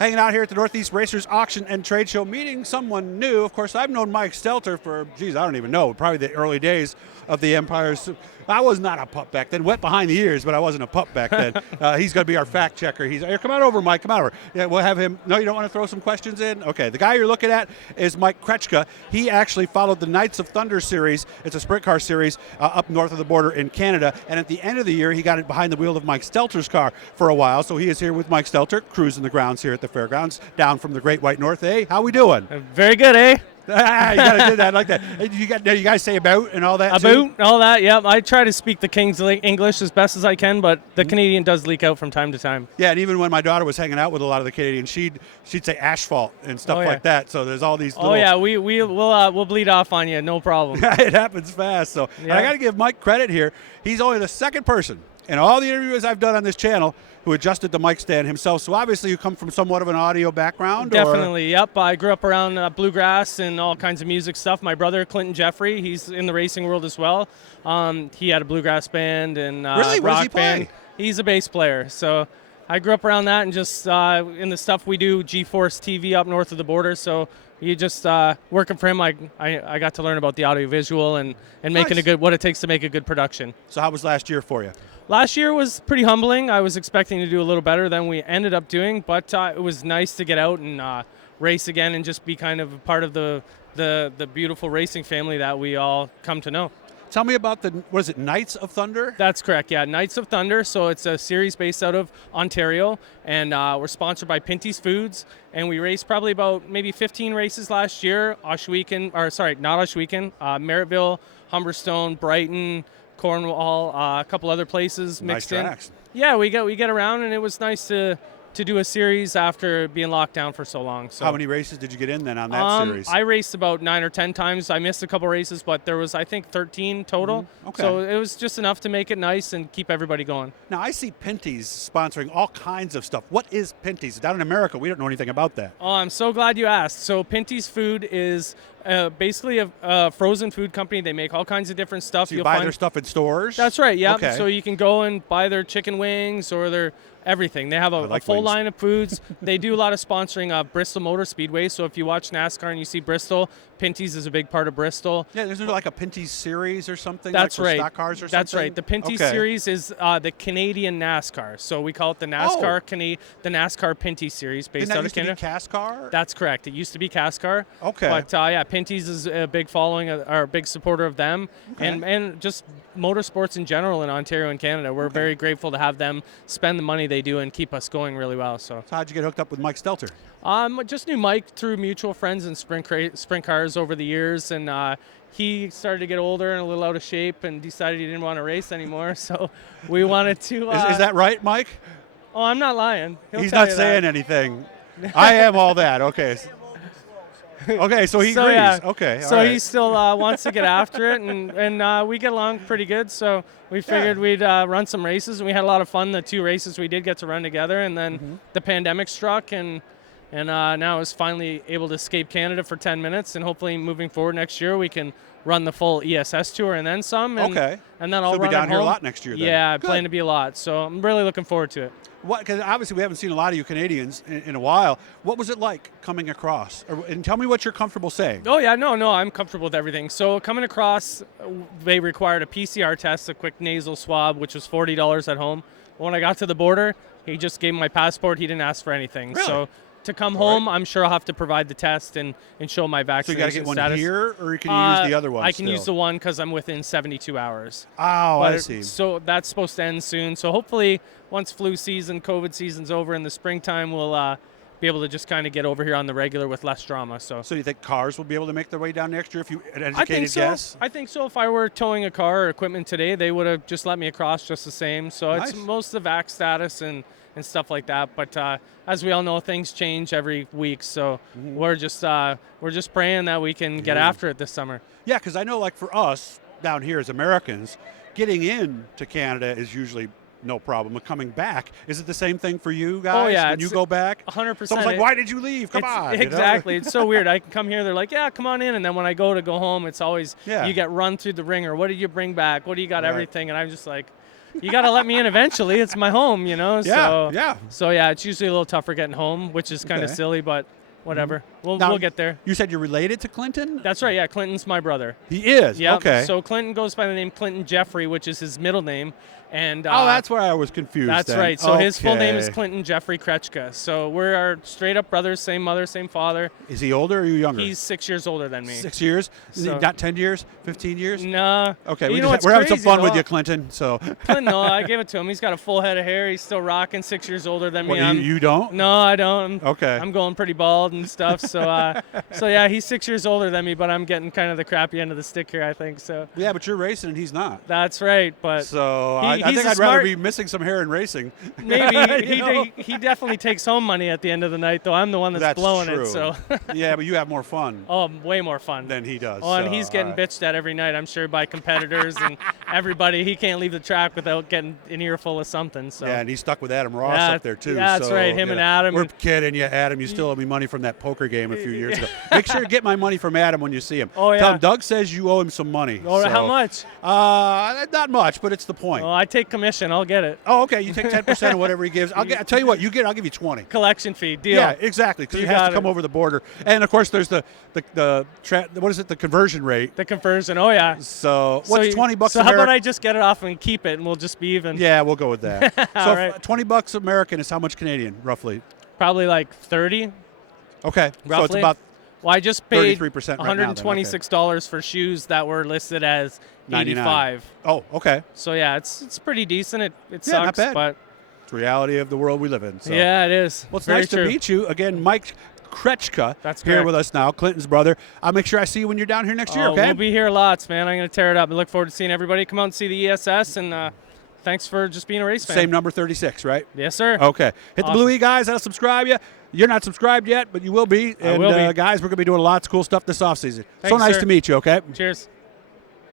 hanging out here at the Northeast Racers Auction and Trade Show, meeting someone new. Of course, I've known Mike Stelter for, I don't even know, probably the early days of the Empires. I was not a pup back then, wet behind the ears, but I wasn't a pup back then. He's going to be our fact checker. He's here. Come on over, Mike. Come on over. Yeah, we'll have him. No, you don't want to throw some questions in? Okay. The guy you're looking at is Mikey Kruchka. He actually followed the Knights of Thunder series. It's a sprint car series up north of the border in Canada. And at the end of the year, he got it behind the wheel of Mike Stelter's car for a while. So he is here with Mike Stelter, cruising the grounds here at the fairgrounds, down from the Great White North. Hey, how we doing? Very good, eh? You gotta do that. I like that. You guys say about and all that. About too? all that, yep. I try to speak the King's English as best as I can, but the Canadian does leak out from time to time. Yeah, and even when my daughter was hanging out with a lot of the Canadians, she'd say asphalt and stuff like that. So there's all these. Oh yeah, we'll bleed off on you, no problem. It happens fast. So and I got to give Mike credit here. He's only the second person in all the interviews I've done on this channel who adjusted the mic stand himself. So obviously you come from somewhat of an audio background. Definitely, yep. I grew up around bluegrass and all kinds of music stuff. My brother, Clinton Jeffrey, he's in the racing world as well. He had a bluegrass band and really? What rock does he play? band. He's a bass player. So I grew up around that and just in the stuff we do, G-Force TV up north of the border. So you just working for him, I got to learn about the audiovisual and making what it takes to make a good production. So how was last year for you? Last year was pretty humbling. I was expecting to do a little better than we ended up doing, but it was nice to get out and race again and just be kind of a part of the beautiful racing family that we all come to know. Tell me about Knights of Thunder? That's correct, yeah, Knights of Thunder. So it's a series based out of Ontario, and we're sponsored by Pinty Foods, and we raced probably about maybe 15 races last year. Merrittville, Humberstone, Brighton, Cornwall, a couple other places mixed in. Tracks. Yeah, we get around, and it was nice to do a series after being locked down for so long. So how many races did you get in then on that series? I raced about 9 or 10 times. I missed a couple races, but there was, I think, 13 total. Okay. So it was just enough to make it nice and keep everybody going. Now, I see Pinty's sponsoring all kinds of stuff. What is Pinty's? Down in America, we don't know anything about that. Oh, I'm so glad you asked. So Pinty's Food is basically a frozen food company. They make all kinds of different stuff. So you buy their stuff in stores? That's right, yeah. Okay. So you can go and buy their chicken wings or their everything. They have a full line of foods. They do a lot of sponsoring of Bristol Motor Speedway. So if you watch NASCAR and you see Bristol, Pinty's is a big part of Bristol. Yeah, there's like a Pinty Series or something? That's like for right. Stock cars or something? That's right. The Pinty Series is the Canadian NASCAR. So we call it the NASCAR the NASCAR Pinty Series based out of Canada. Used to be CASCAR? That's correct. It used to be CASCAR. Okay. But yeah, Pinty's is a big following, or a big supporter of them, and just motorsports in general in Ontario and Canada. We're very grateful to have them spend the money they do and keep us going really well. So how'd you get hooked up with Mike Stelter? Just knew Mike through mutual friends in sprint cars over the years, and he started to get older and a little out of shape and decided he didn't want to race anymore. So we wanted to. Is that right, Mike? Oh, I'm not lying. He's not saying anything. I am all that. Okay. Okay, so he agrees. Yeah. Okay, so he still wants to get after it, and we get along pretty good. So we figured we'd run some races, and we had a lot of fun. The 2 races we did get to run together, and then the pandemic struck, and now I was finally able to escape Canada for 10 minutes, and hopefully moving forward next year we can run the full ESS tour and then some. And, and then I'll be down here a lot next year. Then. Yeah, I plan to be a lot, so I'm really looking forward to it. Because obviously we haven't seen a lot of you Canadians in a while. What was it like coming across? And tell me what you're comfortable saying. Oh, yeah, no, I'm comfortable with everything. So coming across, they required a PCR test, a quick nasal swab, which was $40 at home. When I got to the border, he just gave me my passport. He didn't ask for anything. Really? So to come home, I'm sure I'll have to provide the test and show my vaccination status. So you got to get one here, or can you use the other one? I can use the one because I'm within 72 hours. Oh, I see. So that's supposed to end soon. So hopefully once flu season, COVID season's over in the springtime, we'll be able to just kind of get over here on the regular with less drama. So you think cars will be able to make their way down next year if you an educated guess? I think so. If I were towing a car or equipment today, they would have just let me across just the same. So it's most of the vac status and stuff like that. But as we all know, things change every week. So we're just praying that we can get after it this summer. Yeah, because I know, like for us down here as Americans, getting into Canada is usually no problem. But coming back, is it the same thing for you guys? Oh, yeah. When you go back? 100%. Someone's like, why did you leave? Come on. Exactly. It's so weird. I can come here, they're like, yeah, come on in. And then when I go home, it's always, you get run through the ringer. What did you bring back? What do you got? Everything. And I'm just like, you got to let me in eventually. It's my home, you know. Yeah. So yeah, it's usually a little tougher getting home, which is kind of silly, but whatever. We'll get there. You said you're related to Clinton? That's right. Yeah, Clinton's my brother. He is. Yeah. Okay. So Clinton goes by the name Clinton Jeffrey, which is his middle name, and that's where I was confused. That's then. right. So his full name is Okay. Clinton Jeffrey Kruchka. So we're our straight up brothers, same mother, same father. Is he older or are you younger? He's 6 years older than me. 6 years? So- Not 10 years? 15 years? Nah. Okay, You know what's we're having some crazy, fun with though? you, Clinton. So, Clinton, no, I gave it to him. He's got a full head of hair. He's still rocking. 6 years older than me. What, you don't? No, I don't. Okay. I'm going pretty bald and stuff. So, so yeah, he's 6 years older than me, but I'm getting kind of the crappy end of the stick here, I think. So Yeah, but you're racing and he's not. that's right. But So He- I he's think a I'd rather smart- be missing some hair in racing. maybe You know? he definitely takes home money at the end of the night, though. I'm the one that's blowing true. it. So Yeah, but you have more fun way more fun than he does. Oh, and so, he's getting all right. bitched at every night, I'm sure, by competitors and everybody. He can't leave the track without getting an earful of something. So Yeah, and he's stuck with Adam Ross Yeah, up there too. yeah, that's so, right, him and Adam. We're kidding you, Adam. You still owe me money from that poker game a few years ago. Make sure you get my money from Adam when you see him. Oh, yeah. Tell him Doug says you owe him some money. Oh, So, how much? Not much, but it's the point. Oh, I take commission. I'll get it. Oh, okay. You take 10% of whatever he gives. I'll tell you what. I'll give you 20. Collection fee deal. Yeah, exactly. Because You it has got to come it. over the border, and of course there's the what is it? The conversion rate. The conversion. Oh yeah. So what's you- $20 So how about American? I just get it off and keep it, and we'll just be even. Yeah, we'll go with that. So All right. $20 American is how much Canadian, roughly? Probably like 30. Okay, so it's Roughly. about Well, I just paid 33% right now then, okay. $126 for shoes that were listed as 99. 85. Oh, okay. So yeah, it's pretty decent. It Yeah, sucks, not bad. but It's the reality of the world we live in. So. yeah, it is. Well, it's Very nice true. to meet you again, Mike Kruchka. That's here correct. with us now, Clinton's brother. I'll make sure I see you when you're down here next year. Oh, Okay. We'll be here lots, man. I'm going to tear it up. I look forward to seeing everybody. Come out and see the ESS, and thanks for just being a race fan. Same number 36, right? Yes, sir. Okay. Hit the Awesome. blue E, guys. That'll subscribe you. You're not subscribed yet, but you will be. I And will be. guys, we're going to be doing lots of cool stuff this offseason. So Thanks, nice sir. to meet you, okay? Cheers.